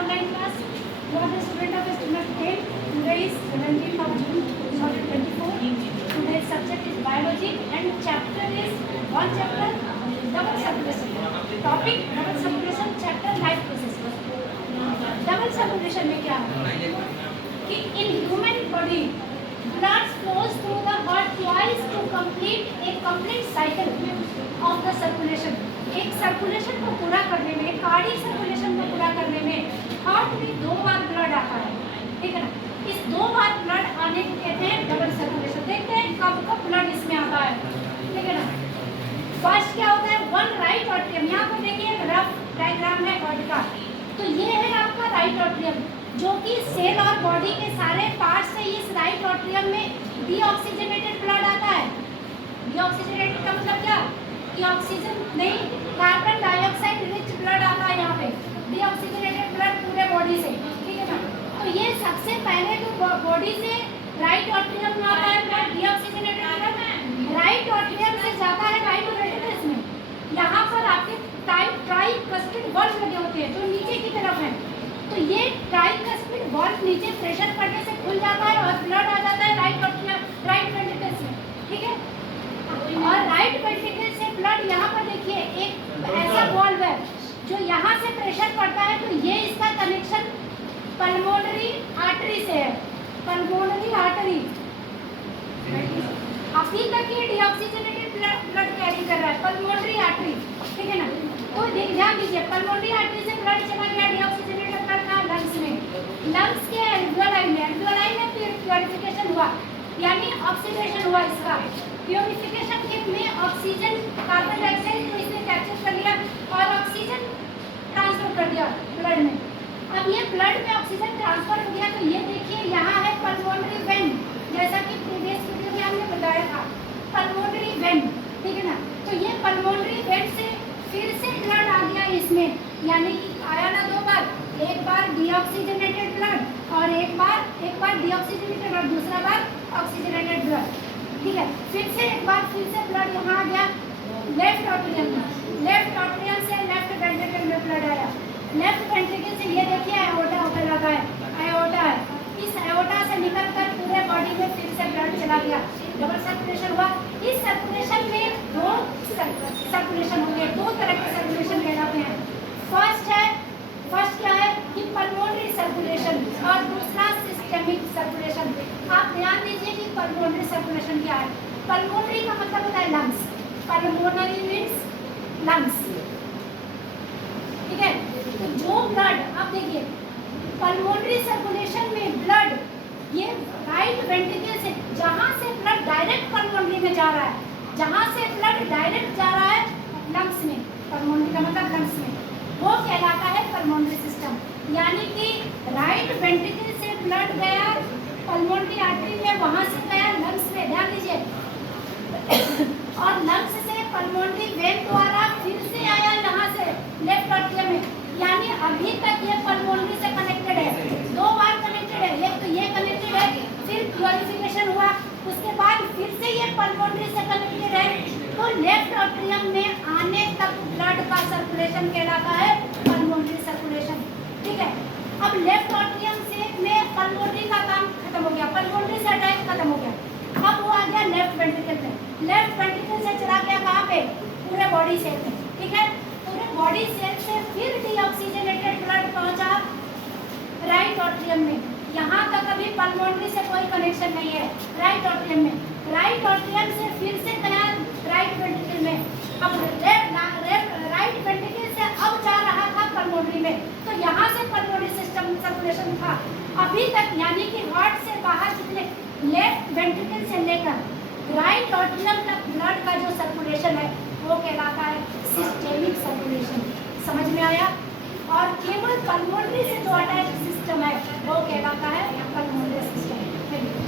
online class. You are the student of standard 10. Today is 17th of June 2024. Today's subject is biology and chapter is one chapter double circulation. Topic double circulation, chapter life process. Double circulation में क्या है कि in human body blood flows through the heart twice to complete a complete cycle of the circulation. एक circulation को पूरा करने में, cardiac circulation को पूरा करने में हार्ट में 2 बार ब्लड आता है, ठीक है ना। इस 2 बार ब्लड आने को कहते हैं डबल सर्कुलेशन। देखते हैं कब कब ब्लड इसमें आता है, ठीक है ना। फर्स्ट क्या होता है, वन राइट ऑट्रियम। यहाँ पर देखिए रफ डायग्राम है हार्ट का। तो ये है आपका राइट ऑट्रियम जो कि सेल और बॉडी के सारे पार्ट से इस राइट ऑट्रियम में डीऑक्सीजनेटेड ब्लड आता है। डीऑक्सीजनेटेड का मतलब क्या कि ऑक्सीजन नहीं, कार्बन डाइऑक्साइड रिच ब्लड आता है यहाँ पे, डीऑक्सीजनेटेड ब्लड पूरे बॉडी से, ठीक है ना। तो ये सबसे पहले तो बॉडी से राइट ऑट्रियम में आता है blood, deoxygenated blood right atrium से जाता है राइट वेंट्रिकल्स में। यहाँ पर आपके ट्राइकस्पिड वाल्व लगे होते हैं जो नीचे की तरफ है। तो ये ट्राइकस्पिड वाल्व नीचे प्रेशर पड़ने से खुल जाता है और ब्लड आ जाता है राइट वेंट्रिकल्स में, ठीक है। और राइट वेंट्रिकल से ब्लड यहाँ पर देखिए एक ऐसा वाल्व है जो यहाँ से प्रेशर पड़ता है। तो ये इसका कनेक्शन पल्मोनरी आर्टरी से है, पल्मोनरी आर्टरी। अभी तक ये डीऑक्सीजनेटेड ब्लड कैरी कर रहा है, पल्मोनरी आर्टरी, ठीक है ना। तो ध्यान दीजिए, पल्मोनरी आर्टरी से ब्लड चला गया डीऑक्सीजनेटेड ब्लड का लंग्स में, लंग्स के एल्वियोलाई में प्यूरिफिकेशन हुआ, यानी ऑक्सीडेशन हुआ इसका। प्यूरिफिकेशन में ऑक्सीजन कार्बन डाइऑक्साइड को इसने कैप्चर कर लिया और ऑक्सीजन ट्रांसफर कर दिया ब्लड में। अब ये ब्लड में ऑक्सीजन ट्रांसफर हो गया। तो ये देखिए यहाँ है पल्मोनरी वेन, जैसा कि प्रीवियस वीडियो में हमने बताया था, पल्मोनरी वेन, ठीक है ना। तो ये पल्मोनरी वेन से फिर से ब्लड आ गया इसमें, यानी कि आया ना 2 बार, एक बार डीऑक्सीजनेटेड ब्लड और एक बार डीऑक्सीजनेटेड और दूसरा बार ऑक्सीजनेटेड ब्लड, ठीक है। फिर से ब्लड यहाँ आ गया लेफ्ट ऑट्रियम में, लेफ्ट ऑट्रियम से लेफ्ट वेंट्रिकल में ब्लड आया। लेफ्ट वेंट्रिकल से ये देखिए एओर्टा होकर लगा है, एओर्टा है। इस एओर्टा से निकलकर पूरे बॉडी में फिर से ब्लड चला गया, डबल सर्कुलेशन हुआ। इस सर्कुलेशन में 2 सर्कुलेशन होंगे, 2 तरह के सर्कुलेशन कहलाते हैं। फर्स्ट क्या है कि पल्मोनरी सर्कुलेशन और दूसरा सिस्टेमिक सर्कुलेशन। आप ध्यान दीजिए कि पल्मोनरी सर्कुलेशन क्या है। पल्मोनरी का मतलब होता है लंग्स, पल्मोनरी मीन्स लंग्स, ठीक है। तो जो ब्लड, आप देखिए पल्मोनरी सर्कुलेशन में ब्लड ये राइट वेंट्रिकल से, जहाँ से ब्लड डायरेक्ट पल्मोनरी में जा रहा है, जहाँ से ब्लड डायरेक्ट जा रहा है लंग्स में, पल्मोनरी का मतलब लंग्स में, वो कहलाता है पल्मोनरी सिस्टम। यानी कि राइट वेंट्रिकल से ब्लड गया पल्मोनरी आर्टरी में, वहाँ से गया लंग्स में, ध्यान दीजिए, और लंग्स से पल्मोनरी वेन द्वारा फिर से आया यहाँ से लेफ्ट ऑट्रियम में। यानी अभी तक ये पल्मोनरी से कनेक्टेड है, 2 बार कनेक्टेड है। एक तो ये कनेक्टेड है, फिर प्यूरिफिकेशन हुआ, उसके बाद फिर से ये पल्मोनरी से कनेक्टेड है। तो लेफ्ट ऑट्रियम में आने तक ब्लड का सर्कुलेशन कहलाता है पल्मोनरी सर्कुलेशन, ठीक है। अब लेफ्ट ऑट्रियम से में पल्मोनरी का काम खत्म हो गया, पल्मोनरी से अटैक खत्म हो गया। अब वो आ गया लेफ्ट वेंट्रिकल में, लेफ्ट वेंट्रिकल से चला गया कहाँ पे, पूरे बॉडी सेल में, ठीक है। पूरे बॉडी सेल से फिर डीऑक्सीजनेटेड ब्लड पहुंचा राइट ऑट्रियम में। यहाँ तक अभी पल्मोनरी से कोई कनेक्शन नहीं है, राइट ऑट्रियम में। राइट ऑट्रियम से फिर से गया राइट वेंट्रिकल में। अब राइट वेंट्रिकल से अब जा रहा था पल्मोनरी में, तो यहाँ से पल्मोनरी सिस्टम सर्कुलेशन था अभी तक। यानी कि हार्ट से बाहर कितने, लेफ्ट वेंट्रिकल से लेकर राइट ऑट्रियम तक ब्लड का जो सर्कुलेशन है वो कहलाता है सिस्टेमिक सर्कुलेशन। समझ में आया। और केवल पल्मोनरी से जो अटैच सिस्टम है वो कहलाता है पल्मोनरी सिस्टम।